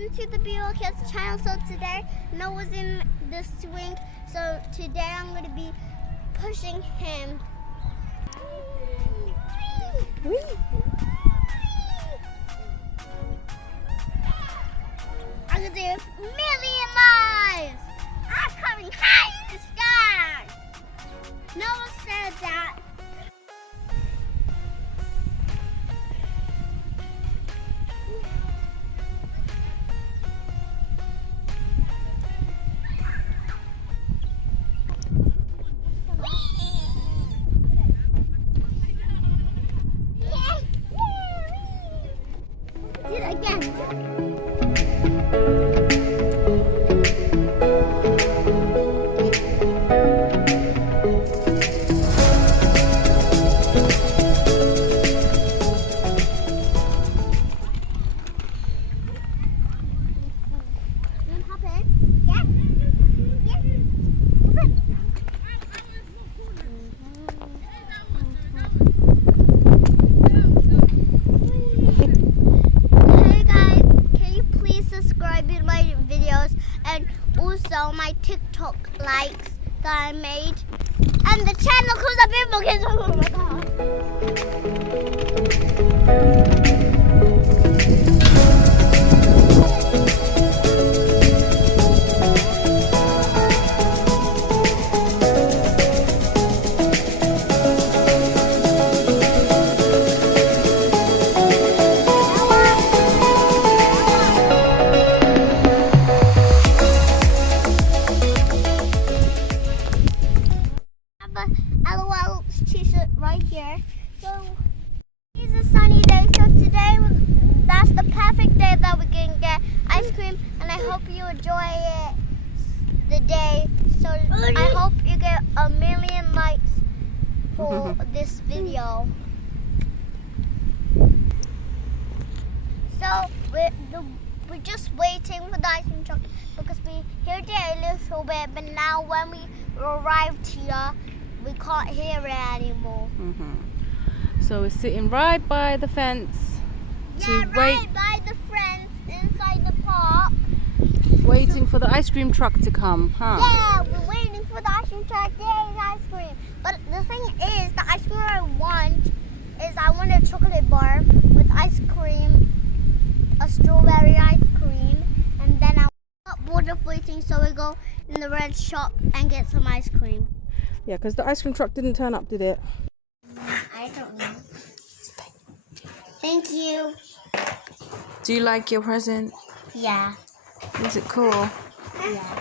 welcome to the Video.Guru channel. So today Noah's in the swing, so today I'm going to be pushing him. Whee! I can do a million lives! I'm coming high in the sky! Noah said that. Do it again. And also my TikTok likes that I made, and the channel called the Bimbo Kids. Oh my God. LOL t-shirt right here. So it's a sunny day, so today that's the perfect day that we can get ice cream, and I hope you enjoy it the day. So I hope you get 1,000,000 likes for this video. So we're just waiting for the ice cream truck because we heard it a little bit, but now when we arrived here we can't hear it anymore. So we're sitting right by the fence right by the fence inside the park. Waiting for the ice cream truck to come, huh? Yeah, we're waiting for the ice cream truck. Yay, ice cream. But the thing is, the ice cream I want a chocolate bar with ice cream, a strawberry ice cream, and then I want water floating, so we go in the red shop and get some ice cream. Yeah, because the ice cream truck didn't turn up, did it? I don't know. Thank you. Do you like your present? Yeah. Is it cool? Yeah.